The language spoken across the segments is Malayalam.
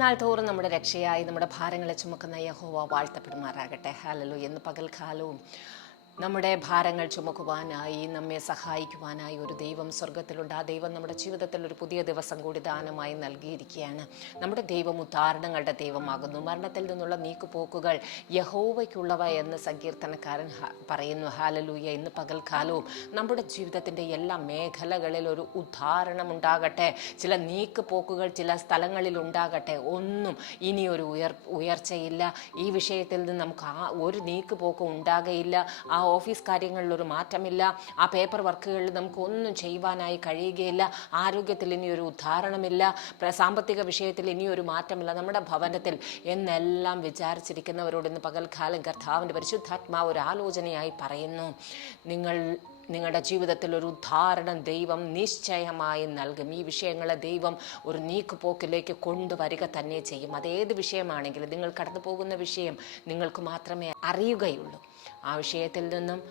നാൾ തോറും നമ്മുടെ രക്ഷയായി നമ്മുടെ ഭാരങ്ങളെ ചുമക്കുന്ന യഹോവ വാഴ്ത്തപ്പെടുമാറാകട്ടെ. ഹാലലു എന്ന് പകൽക്കാലവും നമ്മുടെ ഭാരങ്ങൾ ചുമക്കുവാനായി നമ്മെ സഹായിക്കുവാനായി ഒരു ദൈവം സ്വർഗത്തിലുണ്ട് ആ ദൈവം നമ്മുടെ ജീവിതത്തിൽ ഒരു പുതിയ ദിവസം കൂടി ദാനമായി നൽകിയിരിക്കുകയാണ്. നമ്മുടെ ദൈവം ഉദാഹരണങ്ങളുടെ ദൈവമാകുന്നു. മരണത്തിൽ നിന്നുള്ള നീക്കുപോക്കുകൾ യഹോവയ്ക്കുള്ളവ എന്ന് സങ്കീർത്തനക്കാരൻ പറയുന്നു. ഹാലലൂയ. ഇന്ന് പകൽക്കാലവും നമ്മുടെ ജീവിതത്തിന്റെ എല്ലാ മേഖലകളിൽ ഒരു ഉദാഹരണം ഉണ്ടാകട്ടെ. ചില നീക്കുപോക്കുകൾ ചില സ്ഥലങ്ങളിൽ ഉണ്ടാകട്ടെ. ഒന്നും ഇനി ഒരു ഉയർ ഉയർച്ചയില്ല. ഈ വിഷയത്തിൽ നിന്ന് നമുക്ക് ആ ഒരു നീക്കുപോക്കും ഉണ്ടാകയില്ല. ആ ഓഫീസ് കാര്യങ്ങളിലൊരു മാറ്റമില്ല. ആ പേപ്പർ വർക്കുകളിൽ നമുക്ക് ഒന്നും ചെയ്യുവാനായി കഴിയുകയില്ല. ആരോഗ്യത്തിൽ ഇനിയൊരു ഉദ്ധാരണമില്ല സാമ്പത്തിക വിഷയത്തിൽ ഇനിയൊരു മാറ്റമില്ല. നമ്മുടെ ഭവനത്തിൽ എന്നെല്ലാം വിചാരിച്ചിരിക്കുന്നവരോട് ഇന്ന് പകൽക്കാലം കർത്താവിന്റെ പരിശുദ്ധാത്മാ ഒരു ആലോചനയായി പറയുന്നു. നിങ്ങൾ നിങ്ങളുടെ ജീവിതത്തിൽ ഒരു ഉദ്ധാരണം ദൈവം നിശ്ചയമായി നൽകും. ഈ വിഷയങ്ങളെ ദൈവം ഒരു നീക്കുപോക്കിലേക്ക് കൊണ്ടുവരിക തന്നെ ചെയ്യും. അതേത് വിഷയമാണെങ്കിലും നിങ്ങൾ കടന്നു പോകുന്ന വിഷയം നിങ്ങൾക്ക് മാത്രമേ അറിയുകയുള്ളൂ. ആ വിഷയത്തിൽ നിന്നും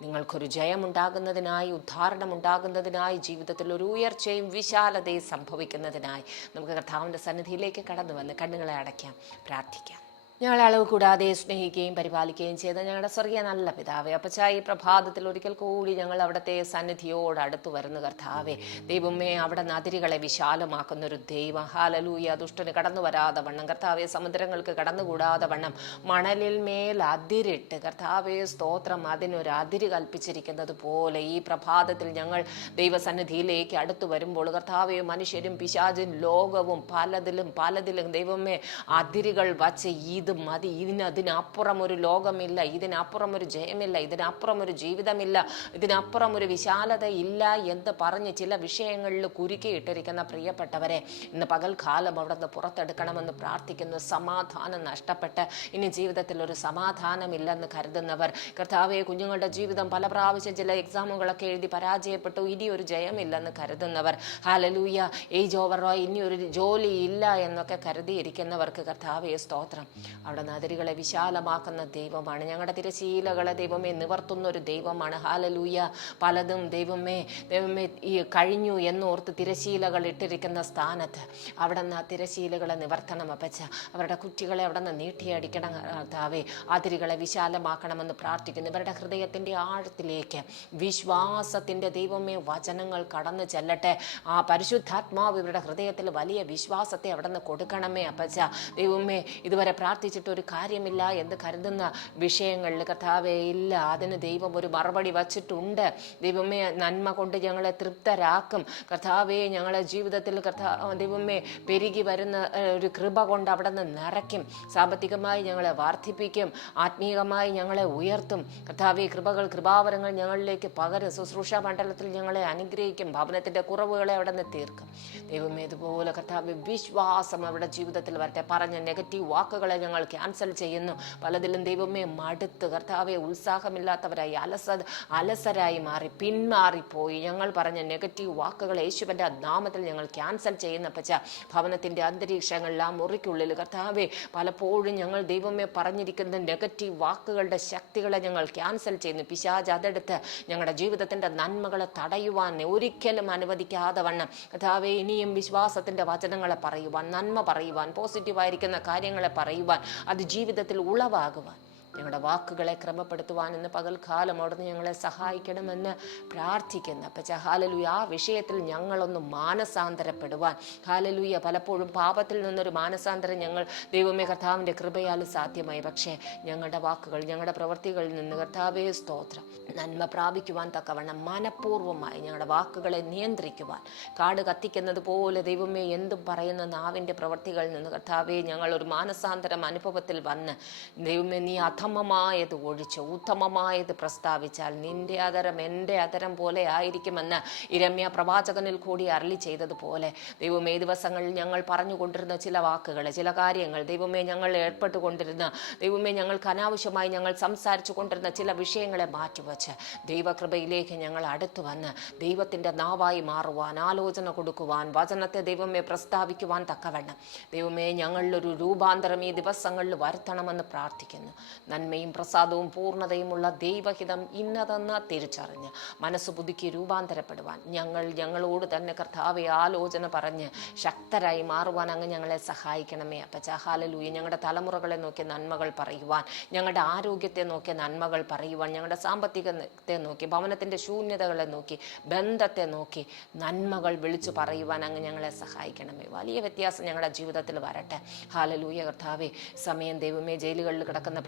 നിങ്ങൾക്കൊരു ജയമുണ്ടാകുന്നതിനായി ഉദ്ധാരണം ഉണ്ടാകുന്നതിനായി ജീവിതത്തിൽ ഒരു ഉയർച്ചയും വിശാലതയും സംഭവിക്കുന്നതിനായി നമുക്ക് കർത്താവിന്റെ സന്നിധിയിലേക്ക് കടന്നു വന്ന് കണ്ണുകളെ അടയ്ക്കാം പ്രാർത്ഥിക്കാം. ഞങ്ങളെ അളവ് കൂടാതെ സ്നേഹിക്കുകയും പരിപാലിക്കുകയും ചെയ്ത ഞങ്ങളുടെ സ്വർഗീയ നല്ല പിതാവേ അപ്പച്ചാ ഈ പ്രഭാതത്തിൽ ഒരിക്കൽ കൂടി ഞങ്ങൾ അവിടുത്തെ സന്നിധിയോട് അടുത്തു വരുന്ന കർത്താവേ. ദൈവമേ അവിടെ നദിരികളെ വിശാലമാക്കുന്ന ഒരു ദൈവം. ഹാലലൂയ ദുഷ്ടന് കടന്നു വരാതെ വണ്ണം. കർത്താവെ സമുദ്രങ്ങൾക്ക് കടന്നുകൂടാതെ വണ്ണം. മണലിൽ മേൽ അതിരിട്ട്. കർത്താവെ സ്തോത്രം. അതിനൊരു അതിര് കൽപ്പിച്ചിരിക്കുന്നത് പോലെ ഈ പ്രഭാതത്തിൽ ഞങ്ങൾ ദൈവസന്നിധിയിലേക്ക് അടുത്തു വരുമ്പോൾ കർത്താവേ മനുഷ്യരും പിശാചും ലോകവും പലതിലും പലതിലും ദൈവമേ അതിരുകൾ വച്ച് ഇത് മതി. ഇതിന് അതിനപ്പുറം ഒരു ലോകമില്ല. ഇതിനപ്പുറം ഒരു ജയമില്ല. ഇതിനപ്പുറം ഒരു ജീവിതമില്ല. ഇതിനപ്പുറം ഒരു വിശാലത ഇല്ല എന്ന് പറഞ്ഞ് ചില വിഷയങ്ങളിൽ കുരുക്കിയിട്ടിരിക്കുന്ന പ്രിയപ്പെട്ടവരെ ഇന്ന് പകൽക്കാലം അവിടെ നിന്ന് പുറത്തെടുക്കണമെന്ന് പ്രാർത്ഥിക്കുന്നു. സമാധാനം നഷ്ടപ്പെട്ട് ഇനി ജീവിതത്തിൽ ഒരു സമാധാനമില്ലെന്ന് കരുതുന്നവർ കർത്താവെ കുഞ്ഞുങ്ങളുടെ ജീവിതം പല പ്രാവശ്യം ചില എക്സാമുകളൊക്കെ എഴുതി പരാജയപ്പെട്ടു. ഇനി ഒരു ജയമില്ലെന്ന് കരുതുന്നവർ ഹാലലൂയ ഏജ് ഓവറോ ഇനി ഒരു ജോലി ഇല്ല എന്നൊക്കെ കരുതിയിരിക്കുന്നവർക്ക് കർത്താവെ സ്തോത്രം. അവിടെ നദരികളെ വിശാലമാക്കുന്ന ദൈവമാണ്. ഞങ്ങളുടെ തിരശീലകളെ ദൈവമേ നിവർത്തുന്ന ഒരു ദൈവമാണ്. ഹാലലൂയ പലതും ദൈവമേ ദൈവമേ ഈ കഴിഞ്ഞു എന്നോർത്ത് തിരശീലകൾ ഇട്ടിരിക്കുന്ന സ്ഥാനത്ത്. അവിടെ നിന്ന് ആ തിരശീലകളെ നിവർത്തണം അപ്പച്ച. അവരുടെ കുറ്റികളെ അവിടെ നിന്ന് നീട്ടിയടിക്കണം കർത്താവേ. അതിരുകളെ വിശാലമാക്കണമെന്ന് പ്രാർത്ഥിക്കുന്നു. ഇവരുടെ ഹൃദയത്തിന്റെ ആഴത്തിലേക്ക് വിശ്വാസത്തിന്റെ ദൈവമേ വചനങ്ങൾ കടന്നു ചെല്ലട്ടെ. ആ പരിശുദ്ധാത്മാവ് ഇവരുടെ ഹൃദയത്തിൽ വലിയ വിശ്വാസത്തെ അവിടെ നിന്ന് കൊടുക്കണമേ അപ്പച്ച. ദൈവമേ ഇതുവരെ പ്രാർത്ഥിച്ചിട്ട് ഒരു കാര്യമില്ല എന്ന് കരുതുന്ന വിഷയങ്ങളിൽ കഥാവേ ഇല്ല അതിന് ദൈവം ഒരു മറുപടി വച്ചിട്ടുണ്ട്. ദൈവമേ നന്മ കൊണ്ട് ഞങ്ങളെ തൃപ്തരാക്കും. കർത്താവേ ഞങ്ങളെ ജീവിതത്തിൽ കർത്താ ദൈവമേ പെരുകി വരുന്ന ഒരു കൃപ കൊണ്ട് അവിടെ നിന്ന് നിറയ്ക്കും. സാമ്പത്തികമായി ഞങ്ങളെ വർദ്ധിപ്പിക്കും. ആത്മീയമായി ഞങ്ങളെ ഉയർത്തും. കർത്താവെ കൃപകൾ കൃപാവരങ്ങൾ ഞങ്ങളിലേക്ക് പകരും. ശുശ്രൂഷ മണ്ഡലത്തിൽ ഞങ്ങളെ അനുഗ്രഹിക്കും. ഭവനത്തിന്റെ കുറവുകളെ അവിടെ നിന്ന് തീർക്കും. ദൈവമേ ഇതുപോലെ കർത്താവ് വിശ്വാസം അവരുടെ ജീവിതത്തിൽ വരട്ടെ. പറഞ്ഞ നെഗറ്റീവ് വാക്കുകളെ ഞങ്ങൾ ക്യാൻസൽ ചെയ്യുന്നു. പലതിലും ദൈവമേ മടുത്ത് കർത്താവെ ഉത്സാഹമില്ലാത്തവരായി അലസ അലസരായി മാറി പിന്മാറിപ്പോയി. ഞങ്ങൾ പറഞ്ഞ നെഗറ്റീവ് വാക്കുകൾ യേശുവിന്റെ നാമത്തിൽ ഞങ്ങൾ ക്യാൻസൽ ചെയ്യുന്ന. പച്ച ഭവനത്തിന്റെ അന്തരീക്ഷങ്ങളിൽ ആ മുറിക്കുള്ളിൽ കർത്താവെ പലപ്പോഴും ഞങ്ങൾ ദൈവമേ പറഞ്ഞിരിക്കുന്ന നെഗറ്റീവ് വാക്കുകളുടെ ശക്തികളെ ഞങ്ങൾ ക്യാൻസൽ ചെയ്യുന്നു. പിശാജ് അതെടുത്ത് ഞങ്ങളുടെ ജീവിതത്തിന്റെ നന്മകളെ തടയുവാൻ ഒരിക്കലും അനുവദിക്കാതെ വണ്ണം കർത്താവെ ഇനിയും വിശ്വാസത്തിന്റെ വചനങ്ങളെ പറയുവാൻ നന്മ പറയുവാൻ പോസിറ്റീവായിരിക്കുന്ന കാര്യങ്ങളെ പറയുവാൻ അത് ജീവിതത്തിൽ ഉളവാകുവാൻ ഞങ്ങളുടെ വാക്കുകളെ ക്രമപ്പെടുത്തുവാൻ എന്ന് പകൽക്കാലം അവിടുന്ന് ഞങ്ങളെ സഹായിക്കണമെന്ന് പ്രാർത്ഥിക്കുന്നു. അപ്പം ഹാലലുയ ആ വിഷയത്തിൽ ഞങ്ങളൊന്ന് മാനസാന്തരപ്പെടുവാൻ. ഹാലലുയ പലപ്പോഴും പാപത്തിൽ നിന്നൊരു മാനസാന്തരം ഞങ്ങൾ ദൈവമേ കർത്താവിന്റെ കൃപയാൽ സാധ്യമായി. പക്ഷേ ഞങ്ങളുടെ വാക്കുകൾ ഞങ്ങളുടെ പ്രവൃത്തികളിൽ നിന്ന് കർത്താവേ സ്തോത്രം. നന്മ പ്രാപിക്കുവാൻ തക്കവണ്ണം മനഃപൂർവമായി ഞങ്ങളുടെ വാക്കുകളെ നിയന്ത്രിക്കുവാൻ. കാട് കത്തിക്കുന്നത് പോലെ ദൈവമേ എന്തും പറയുന്ന നാവിന്റെ പ്രവൃത്തികളിൽ നിന്ന് കർത്താവേ ഞങ്ങൾ ഒരു മാനസാന്തരം അനുഭവത്തിൽ വന്ന് ദൈവമേ നീ അധമമായത് ഒഴിച്ച് ഉത്തമമായത് പ്രസ്താവിച്ചാൽ നിന്റെ അതരം എന്റെ അതരം പോലെ ആയിരിക്കുമെന്ന് ഇരമ്യ പ്രവാചകനിൽ കൂടി അരളി ചെയ്തതുപോലെ. ദൈവമേ ദിവസങ്ങളിൽ ഞങ്ങൾ പറഞ്ഞുകൊണ്ടിരുന്ന ചില വാക്കുകൾ ചില കാര്യങ്ങൾ ദൈവമേ ഞങ്ങൾ ഏർപ്പെട്ടുകൊണ്ടിരുന്ന ദൈവമേ ഞങ്ങൾക്ക് അനാവശ്യമായി ഞങ്ങൾ സംസാരിച്ചു കൊണ്ടിരുന്ന ചില വിഷയങ്ങളെ മാറ്റിവെച്ച് ദൈവകൃപയിലേക്ക് ഞങ്ങൾ അടുത്തു വന്ന് ദൈവത്തിന്റെ നാവായി മാറുവാൻ ആലോചന കൊടുക്കുവാൻ വചനത്തെ ദൈവമേ പ്രസ്താവിക്കുവാൻ തക്കവണ്ണം. ദൈവമേ ഞങ്ങളിലൊരു രൂപാന്തരം ഈ ദിവസങ്ങളിൽ വരുത്തണമെന്ന് പ്രാർത്ഥിക്കുന്നു. നന്മയും പ്രസാദവും പൂർണതയുമുള്ള ദൈവഹിതം ഇന്നതെന്ന് തിരിച്ചറിഞ്ഞ് മനസ്സ് പുതുക്കി രൂപാന്തരപ്പെടുവാൻ ഞങ്ങൾ ഞങ്ങളോട് തന്നെ കർത്താവെ ആലോചന പറഞ്ഞ് ശക്തരായി മാറുവാൻ അങ്ങ് ഞങ്ങളെ സഹായിക്കണമേ. അപ്പച്ച ഹാലലൂയ. ഞങ്ങളുടെ തലമുറകളെ നോക്കി നന്മകൾ പറയുവാൻ ഞങ്ങളുടെ ആരോഗ്യത്തെ നോക്കി നന്മകൾ പറയുവാൻ ഞങ്ങളുടെ സാമ്പത്തികത്തെ നോക്കി ഭവനത്തിന്റെ ശൂന്യതകളെ നോക്കി ബന്ധത്തെ നോക്കി നന്മകൾ വിളിച്ചു പറയുവാൻ അങ്ങ് ഞങ്ങളെ സഹായിക്കണമേ. വലിയ വ്യത്യാസം ഞങ്ങളുടെ ജീവിതത്തിൽ വരട്ടെ. ഹാലലൂയ കർത്താവെ സമയം ദൈവമേ ജയിലുകളിൽ കിടക്കുന്ന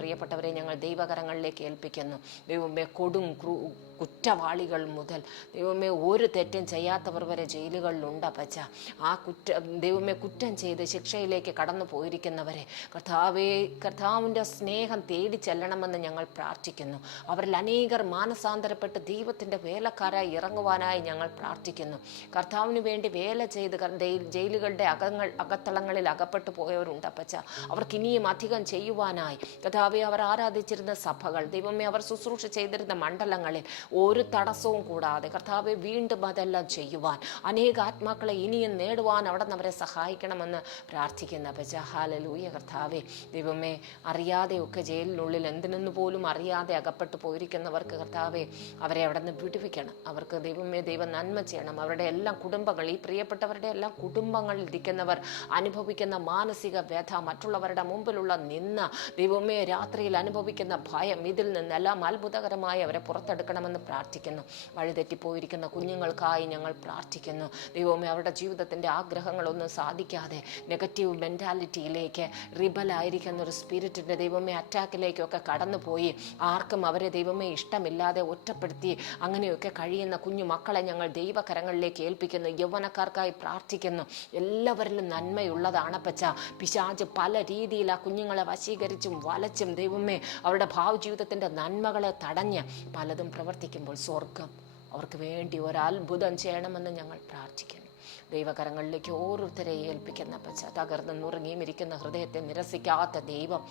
ഞങ്ങൾ ദൈവകരങ്ങളിലേക്ക് ഏൽപ്പിക്കുന്നു. ദൈവമേ കൊടും കുറ്റവാളികൾ മുതൽ ദൈവമേ ഒരു തെറ്റും ചെയ്യാത്തവർ വരെ ജയിലുകളിലുണ്ട് അപ്പച്ച. ആ കുറ്റ ദൈവമേ കുറ്റം ചെയ്ത് ശിക്ഷയിലേക്ക് കടന്നു പോയിരിക്കുന്നവരെ കർത്താവേ കർത്താവിന്റെ സ്നേഹം തേടി ചെല്ലണമെന്ന് ഞങ്ങൾ പ്രാർത്ഥിക്കുന്നു. അവരിൽ അനേകർ മാനസാന്തരപ്പെട്ട് ദൈവത്തിന്റെ വേലക്കാരായി ഇറങ്ങുവാനായി ഞങ്ങൾ പ്രാർത്ഥിക്കുന്നു. കർത്താവിന് വേണ്ടി വേല ചെയ്ത് ജയിലുകളുടെ അകങ്ങൾ അകത്തളങ്ങളിൽ അകപ്പെട്ടു പോയവരുണ്ട് അപ്പച്ച. അവർക്ക് ഇനിയും അധികം ചെയ്യുവാനായി. കർത്താവെ അവർ ആരാധിച്ചിരുന്ന സഭകൾ ദൈവമേ അവർ ശുശ്രൂഷ ചെയ്തിരുന്ന മണ്ഡലങ്ങളിൽ ഒരു തടസ്സവും കൂടാതെ കർത്താവെ വീണ്ടും അതെല്ലാം ചെയ്യുവാൻ അനേക ആത്മാക്കളെ ഇനിയും നേടുവാൻ അവിടെ നിന്ന് അവരെ സഹായിക്കണമെന്ന് പ്രാർത്ഥിക്കുന്ന. ബജഹാലൂയ കർത്താവെ ദൈവമേ അറിയാതെയൊക്കെ ജയിലിനുള്ളിൽ എന്തിനെന്ന് പോലും അറിയാതെ അകപ്പെട്ടു പോയിരിക്കുന്നവർക്ക് കർത്താവെ അവരെ അവിടെ നിന്ന് വിടുവിക്കണം. അവർക്ക് ദൈവമേ ദൈവം നന്മ ചെയ്യണം. അവരുടെ എല്ലാം കുടുംബങ്ങൾ ഈ പ്രിയപ്പെട്ടവരുടെ എല്ലാം കുടുംബങ്ങളിൽ ഇരിക്കുന്നവർ അനുഭവിക്കുന്ന മാനസിക വ്യഥ മറ്റുള്ളവരുടെ മുമ്പിലുള്ള നിന്ന ദൈവമേ രാത്രിയിൽ അനുഭവിക്കുന്ന ഭയം ഇതിൽ നിന്നെല്ലാം അത്ഭുതകരമായി അവരെ പുറത്തെടുക്കണമെന്ന് പ്രാർത്ഥിക്കുന്നു. വഴിതെറ്റിപ്പോയിരിക്കുന്ന കുഞ്ഞുങ്ങൾക്കായി ഞങ്ങൾ പ്രാർത്ഥിക്കുന്നു. ദൈവമേ അവരുടെ ജീവിതത്തിന്റെ ആഗ്രഹങ്ങളൊന്നും സാധിക്കാതെ നെഗറ്റീവ് മെന്റാലിറ്റിയിലേക്ക് റിബലായിരിക്കുന്ന ഒരു സ്പിരിറ്റിന്റെ ദൈവമേ അറ്റാക്കിലേക്കൊക്കെ കടന്നുപോയി. ആർക്കും അവരെ ദൈവമേ ഇഷ്ടമില്ലാതെ ഒറ്റപ്പെടുത്തി അങ്ങനെയൊക്കെ കഴിയുന്ന കുഞ്ഞു മക്കളെ ഞങ്ങൾ ദൈവകരങ്ങളിലേക്ക് ഏൽപ്പിക്കുന്നു. യൗവനക്കാർക്കായി പ്രാർത്ഥിക്കുന്നു. എല്ലാവരിലും നന്മയുള്ളതാണ് പച്ച പിശാജ് പല രീതിയിൽ ആ കുഞ്ഞുങ്ങളെ വശീകരിച്ചും വലച്ചും ദൈവമേ അവരുടെ ഭാവ ജീവിതത്തിന്റെ നന്മകളെ തടഞ്ഞ് പലതും പ്രവർത്തിക്കുമ്പോൾ സ്വർഗം അവർക്ക് വേണ്ടി ഒരത്ഭുതം ചെയ്യണമെന്ന് ഞങ്ങൾ പ്രാർത്ഥിക്കുന്നു. ദൈവകരങ്ങളിലേക്ക് ഓരോരുത്തരെ ഏൽപ്പിക്കുന്ന പച്ച തകർന്ന് നുറുങ്ങിയും ഇരിക്കുന്ന ഹൃദയത്തെ നിരസിക്കാത്ത ദൈവം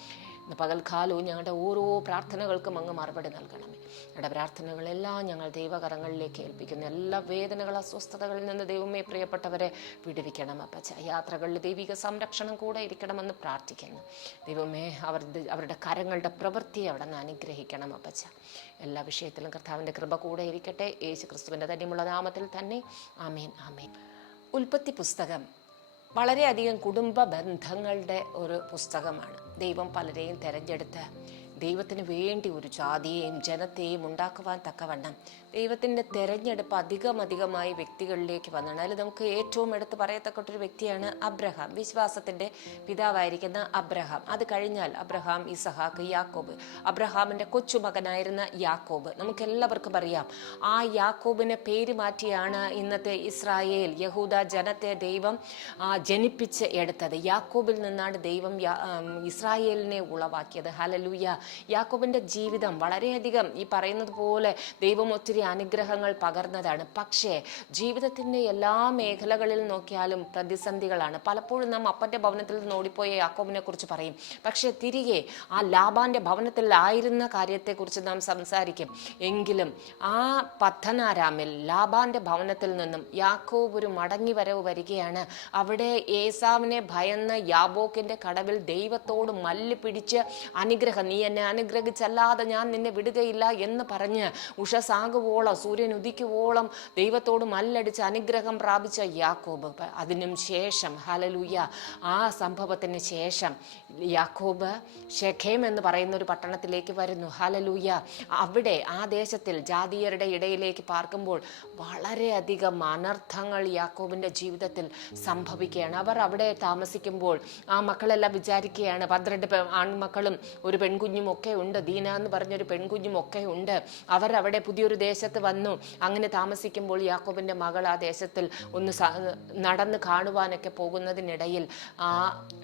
പകൽക്കാലവും ഞങ്ങളുടെ ഓരോ പ്രാർത്ഥനകൾക്കും അങ്ങ് മറുപടി നൽകണമേ. ഞങ്ങളുടെ പ്രാർത്ഥനകളെല്ലാം ഞങ്ങൾ ദൈവകരങ്ങളിലേക്ക് ഏൽപ്പിക്കുന്നു. എല്ലാ വേദനകൾ അസ്വസ്ഥതകളിൽ നിന്ന് ദൈവമേ പ്രിയപ്പെട്ടവരെ വിടുവിക്കണം അപ്പച്ച. യാത്രകളിൽ ദൈവിക സംരക്ഷണം കൂടെ ഇരിക്കണമെന്ന് പ്രാർത്ഥിക്കുന്നു. ദൈവമേ അവർ അവരുടെ കരങ്ങളുടെ പ്രവൃത്തി അവിടെ നിന്ന് അനുഗ്രഹിക്കണം അപ്പച്ച. എല്ലാ വിഷയത്തിലും കർത്താവിന്റെ കൃപ കൂടെ ഇരിക്കട്ടെ. യേശു ക്രിസ്തുവിന്റെ തന്നെയുള്ള നാമത്തിൽ തന്നെ. ആമേൻ ആമേൻ. ഉൽപ്പത്തി പുസ്തകം വളരെയധികം കുടുംബ ബന്ധങ്ങളുടെ ഒരു പുസ്തകമാണ് ദൈവം പലരെയും തിരഞ്ഞെടുത്ത് ദൈവത്തിന് വേണ്ടി ഒരു ജാതിയെയും ജനത്തെയും ഉണ്ടാക്കുവാൻ തക്കവണ്ണം ദൈവത്തിന്റെ തെരഞ്ഞെടുപ്പ് അധികം അധികമായി വ്യക്തികളിലേക്ക് വന്നാണ് അതിൽ നമുക്ക് ഏറ്റവും എടുത്ത് പറയത്തക്കട്ടൊരു വ്യക്തിയാണ് അബ്രഹാം. വിശ്വാസത്തിന്റെ പിതാവായിരിക്കുന്ന അബ്രഹാം. അത് കഴിഞ്ഞാൽ അബ്രഹാം ഇസഹാക്ക് യാക്കോബ്. അബ്രഹാമിന്റെ കൊച്ചുമകനായിരുന്ന യാക്കോബ്. നമുക്കെല്ലാവർക്കും അറിയാം ആ യാക്കോബിനെ പേര് മാറ്റിയാണ് ഇന്നത്തെ ഇസ്രായേൽ യഹൂദ ജനത്തെ ദൈവം ജനിപ്പിച്ച് എടുത്തത്. യാക്കോബിൽ നിന്നാണ് ദൈവം ഇസ്രായേലിനെ ഉളവാക്കിയത്. ഹലലൂയ യാക്കോബിന്റെ ജീവിതം വളരെയധികം ഈ പറയുന്നത് പോലെ ദൈവം ഒത്തിരി അനുഗ്രഹങ്ങൾ പകർന്നതാണ്. പക്ഷേ ജീവിതത്തിന്റെ എല്ലാ മേഖലകളിൽ നോക്കിയാലും പ്രതിസന്ധികളാണ്. പലപ്പോഴും നാം അപ്പന്റെ ഭവനത്തിൽ നിന്ന് ഓടിപ്പോയ യാക്കോബിനെ കുറിച്ച് പറയും. പക്ഷേ തിരികെ ആ ലാബാന്റെ ഭവനത്തിൽ ആയിരുന്ന കാര്യത്തെക്കുറിച്ച് നാം സംസാരിക്കും. എങ്കിലും ആ പദ്ധനാരാമിൽ ലാബാന്റെ ഭവനത്തിൽ നിന്നും യാക്കോബ് ഒരു മടങ്ങി വരവ് വരികയാണ്. അവിടെ ഏസാവിനെ ഭയന്ന യാബോക്കിന്റെ കടവിൽ ദൈവത്തോട് മല്ല് പിടിച്ച് അനുഗ്രഹം നീ എന്നെ അനുഗ്രഹിച്ചല്ലാതെ ഞാൻ നിന്നെ വിടുകയില്ല എന്ന് പറഞ്ഞ് ഉഷസാകുവോളം സൂര്യൻ ഉദിക്കുവോളം ദൈവത്തോട് മല്ലടിച്ച് അനുഗ്രഹം പ്രാപിച്ച യാക്കോബ്. അതിനും ശേഷം ഹലലുയ്യ ആ സംഭവത്തിന് ശേഷം യാക്കോബ് ഷെഖേം എന്ന് പറയുന്ന ഒരു പട്ടണത്തിലേക്ക് വരുന്നു. ഹലലുയ്യ അവിടെ ആ ദേശത്തിൽ ജാതീയരുടെ ഇടയിലേക്ക് പാർക്കുമ്പോൾ വളരെയധികം അനർത്ഥങ്ങൾ യാക്കോബിന്റെ ജീവിതത്തിൽ സംഭവിക്കുകയാണ്. അവർ അവിടെ താമസിക്കുമ്പോൾ ആ മക്കളെല്ലാം വിചാരിക്കുകയാണ് പന്ത്രണ്ട് ആൺമക്കളും ഒരു പെൺകുഞ്ഞും ഒക്കെ ഉണ്ട്. ദീന എന്ന് പറഞ്ഞൊരു പെൺകുഞ്ഞും ഒക്കെ ഉണ്ട്. അവർ അവിടെ പുതിയൊരു ദേശത്ത് വന്നു. അങ്ങനെ താമസിക്കുമ്പോൾ യാക്കോബിന്റെ മകൾ ആ ദേശത്തിൽ ഒന്ന് നടന്ന് കാണുവാനൊക്കെ പോകുന്നതിനിടയിൽ ആ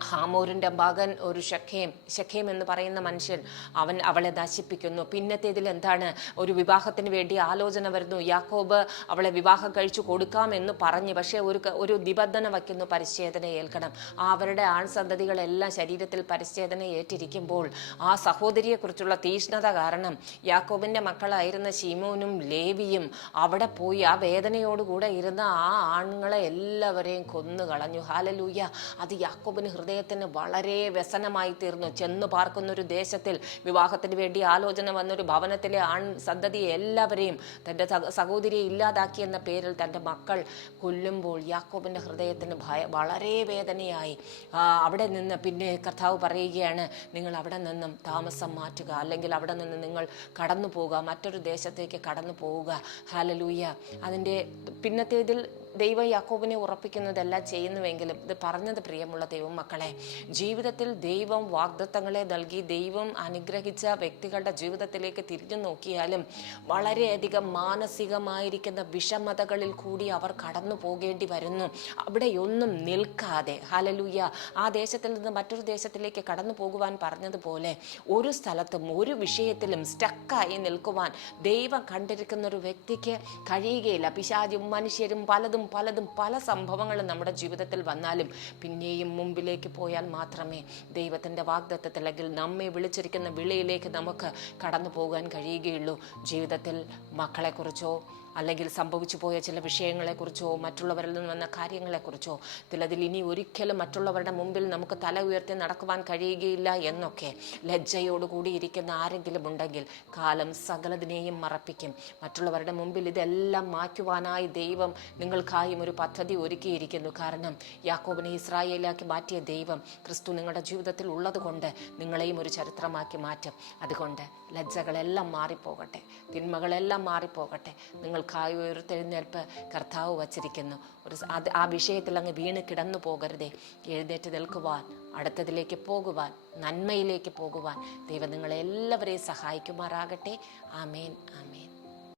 ഹാമോറിന്റെ മകൻ ഒരു ഷഖേം ഷഖേം എന്ന് പറയുന്ന മനുഷ്യൻ അവൻ അവളെ നശിപ്പിക്കുന്നു. പിന്നത്തേതിൽ എന്താണ്? ഒരു വിവാഹത്തിന് വേണ്ടി ആലോചന വരുന്നു. യാക്കോബ് അവളെ വിവാഹം കഴിച്ചു കൊടുക്കാമെന്ന് പറഞ്ഞു. പക്ഷേ ഒരു ഒരു നിബന്ധന വയ്ക്കുന്നു പരിച്ഛേദന ഏൽക്കണം ആ അവരുടെ ആൺസന്തതികളെല്ലാം ശരീരത്തിൽ പരിച്ഛേദന ഏറ്റിരിക്കുമ്പോൾ ആ സഹോദരിയെക്കുറിച്ചുള്ള തീഷ്ണത കാരണം യാക്കോബിന്റെ മക്കളായിരുന്ന ശീമോനും ലേവിയും അവിടെ പോയി ആ വേദനയോടുകൂടെ ഇരുന്ന ആ ആണുങ്ങളെ എല്ലാവരെയും കൊന്നു കളഞ്ഞു. ഹാലലൂയ അത് യാക്കോബിന് ഹൃദയത്തിന് വളരെ വ്യസനമായി തീർന്നു. ചെന്നു പാർക്കുന്ന ഒരു ദേശത്തിൽ വിവാഹത്തിന് വേണ്ടി ആലോചന വന്നൊരു ഭവനത്തിലെ ആൺ സന്തതിയെ എല്ലാവരെയും തന്റെ സഹ- സഹോദരിയെ ഇല്ലാതാക്കി എന്ന പേരിൽ തന്റെ മക്കൾ കൊല്ലുമ്പോൾ യാക്കോബിന്റെ ഹൃദയത്തിന് ഭയ വളരെ വേദനയായി. അവിടെ നിന്ന് പിന്നെ കർത്താവ് പറയുകയാണ് നിങ്ങൾ അവിടെ നിന്നും താമസം മാറ്റുക അല്ലെങ്കിൽ അവിടെ നിന്ന് നിങ്ങൾ കടന്നു പോവുക മറ്റൊരു ദേശത്തേക്ക് കടന്നു പോവുക ഹാലലൂയ അതിന്റെ പിന്നത്തേതിൽ ദൈവം യാക്കോബിനെ ഉറപ്പിക്കുന്നതല്ല ചെയ്യുന്നുവെങ്കിലും ഇത് പറഞ്ഞത് പ്രിയമുള്ള ദൈവം മക്കളെ ജീവിതത്തിൽ ദൈവം വാഗ്ദത്തങ്ങളെ നൽകി ദൈവം അനുഗ്രഹിച്ച വ്യക്തികളുടെ ജീവിതത്തിലേക്ക് തിരിഞ്ഞു നോക്കിയാലും വളരെയധികം മാനസികമായിരിക്കുന്ന വിഷമതകളിൽ കൂടി അവർ കടന്നു പോകേണ്ടി വരുന്നു. അവിടെയൊന്നും നിൽക്കാതെ ഹലലൂയ ആ ദേശത്തിൽ നിന്ന് മറ്റൊരു ദേശത്തിലേക്ക് കടന്നു പോകുവാൻ പറഞ്ഞതുപോലെ ഒരു സ്ഥലത്തും ഒരു വിഷയത്തിലും സ്റ്റക്കായി നിൽക്കുവാൻ ദൈവം കണ്ടിരിക്കുന്ന ഒരു വ്യക്തിക്ക് കഴിയുകയില്ല. പിശാചും മനുഷ്യരും പലതും പലതും പലതും പല സംഭവങ്ങളും നമ്മുടെ ജീവിതത്തിൽ വന്നാലും പിന്നെയും മുമ്പിലേക്ക് പോയാൽ മാത്രമേ ദൈവത്തിന്റെ വാഗ്ദത്തത്തിൽ അല്ലെങ്കിൽ നമ്മെ വിളിച്ചിരിക്കുന്ന വിളിയിലേക്ക് നമുക്ക് കടന്നു പോകാൻ കഴിയുകയുള്ളൂ. ജീവിതത്തിൽ മക്കളെക്കുറിച്ചോ അല്ലെങ്കിൽ സംഭവിച്ചു പോയ ചില വിഷയങ്ങളെക്കുറിച്ചോ മറ്റുള്ളവരിൽ നിന്ന് വന്ന കാര്യങ്ങളെക്കുറിച്ചോ ചിലതിൽ ഇനി ഒരിക്കലും മറ്റുള്ളവരുടെ മുമ്പിൽ നമുക്ക് തല ഉയർത്തി നടക്കുവാൻ കഴിയുകയില്ല എന്നൊക്കെ ലജ്ജയോടുകൂടി ഇരിക്കുന്ന ആരെങ്കിലും ഉണ്ടെങ്കിൽ കാലം സകലതിനെയും മറപ്പിക്കും. മറ്റുള്ളവരുടെ മുമ്പിൽ ഇതെല്ലാം മാറ്റുവാനായി ദൈവം നിങ്ങൾക്കായും ഒരു പദ്ധതി ഒരുക്കിയിരിക്കുന്നു. കാരണം യാക്കോബിനെ ഇസ്രായേലാക്കി മാറ്റിയ ദൈവം ക്രിസ്തു നിങ്ങളുടെ ജീവിതത്തിൽ ഉള്ളതുകൊണ്ട് നിങ്ങളെയും ഒരു ചരിത്രമാക്കി മാറ്റും. അതുകൊണ്ട് ലജ്ജകളെല്ലാം മാറിപ്പോകട്ടെ. തിന്മകളെല്ലാം മാറിപ്പോകട്ടെ. നിങ്ങൾക്കായി ഉയർത്തെഴുന്നേൽപ്പ് കർത്താവ് വച്ചിരിക്കുന്നു. ഒരു അത് ആ വിഷയത്തിൽ അങ്ങ് വീണ് കിടന്നു പോകരുതേ. എഴുന്നേറ്റ് നിൽക്കുവാൻ അടുത്തതിലേക്ക് പോകുവാൻ നന്മയിലേക്ക് പോകുവാൻ ദൈവം നിങ്ങളെ എല്ലാവരെയും സഹായിക്കുമാറാകട്ടെ. ആമേൻ ആമേൻ.